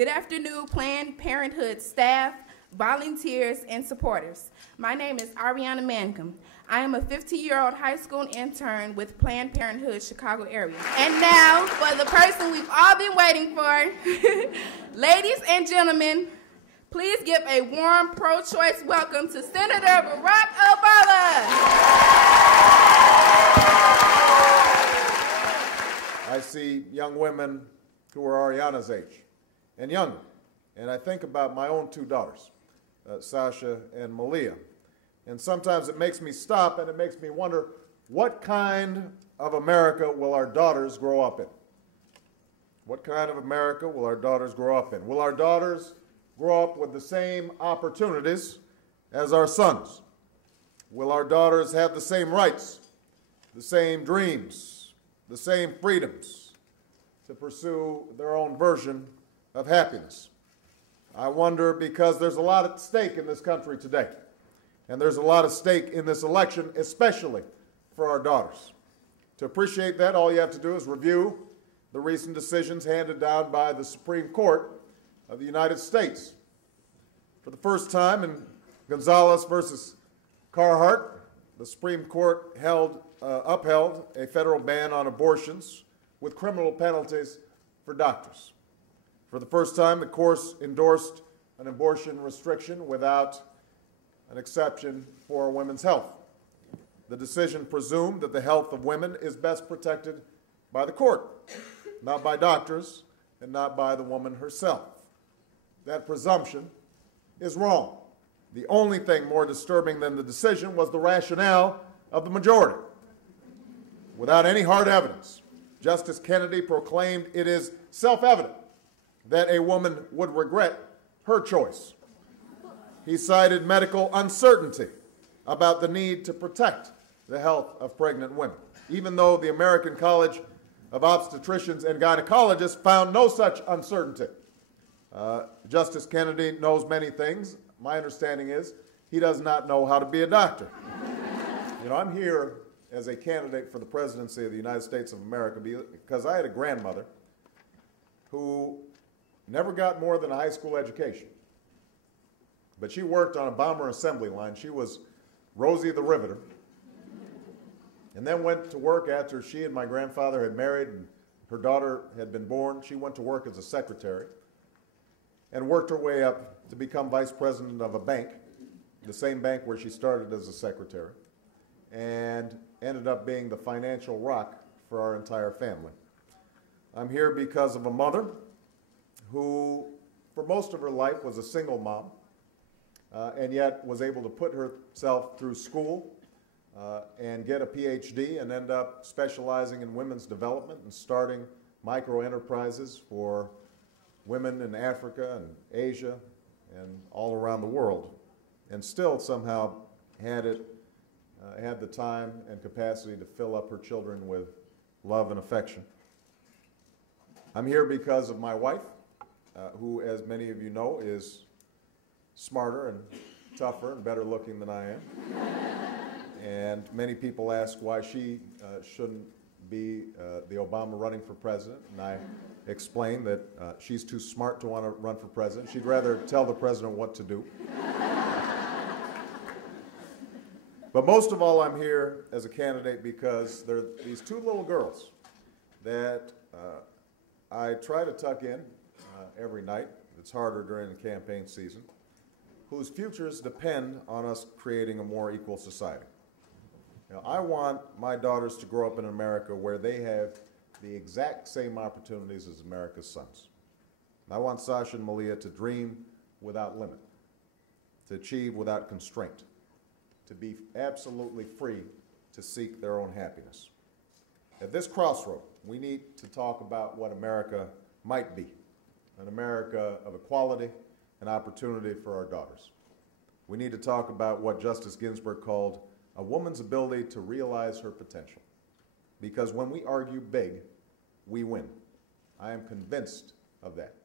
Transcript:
Good afternoon, Planned Parenthood staff, volunteers, and supporters. My name is Ariana Mancom. I am a 15-year-old high school intern with Planned Parenthood Chicago area. And now, for the person we've all been waiting for, ladies and gentlemen, please give a warm pro-choice welcome to Senator Barack Obama. I see young women who are Ariana's age and younger, and I think about my own two daughters, Sasha and Malia. And sometimes it makes me stop and it makes me wonder, what kind of America will our daughters grow up in? What kind of America will our daughters grow up in? Will our daughters grow up with the same opportunities as our sons? Will our daughters have the same rights, the same dreams, the same freedoms to pursue their own version of happiness? I wonder, because there's a lot at stake in this country today, and there's a lot at stake in this election, especially for our daughters. To appreciate that, all you have to do is review the recent decisions handed down by the Supreme Court of the United States. For the first time in Gonzalez versus Carhart, the Supreme Court upheld a federal ban on abortions with criminal penalties for doctors. For the first time, the court endorsed an abortion restriction without an exception for women's health. The decision presumed that the health of women is best protected by the court, not by doctors and not by the woman herself. That presumption is wrong. The only thing more disturbing than the decision was the rationale of the majority. Without any hard evidence, Justice Kennedy proclaimed it is self-evident that a woman would regret her choice. He cited medical uncertainty about the need to protect the health of pregnant women, even though the American College of Obstetricians and Gynecologists found no such uncertainty. Justice Kennedy knows many things. My understanding is he does not know how to be a doctor. I'm here as a candidate for the presidency of the United States of America because I had a grandmother who never got more than a high school education. But she worked on a bomber assembly line. She was Rosie the Riveter. And then went to work after she and my grandfather had married and her daughter had been born. She went to work as a secretary and worked her way up to become vice president of a bank, the same bank where she started as a secretary, and ended up being the financial rock for our entire family. I'm here because of a mother who, for most of her life, was a single mom, and yet was able to put herself through school and get a PhD and end up specializing in women's development and starting micro-enterprises for women in Africa and Asia and all around the world, and still somehow had the time and capacity to fill up her children with love and affection. I'm here because of my wife, who, as many of you know, is smarter and tougher and better looking than I am. And many people ask why she shouldn't be the Obama running for president, and I explain that she's too smart to want to run for president. She'd rather tell the president what to do. But most of all, I'm here as a candidate because there are these two little girls that I try to tuck in every night. It's harder during the campaign season, whose futures depend on us creating a more equal society. I want my daughters to grow up in America where they have the exact same opportunities as America's sons. I want Sasha and Malia to dream without limit, to achieve without constraint, to be absolutely free to seek their own happiness. At this crossroad, we need to talk about what America might be, an America of equality and opportunity for our daughters. We need to talk about what Justice Ginsburg called a woman's ability to realize her potential. Because when we argue big, we win. I am convinced of that.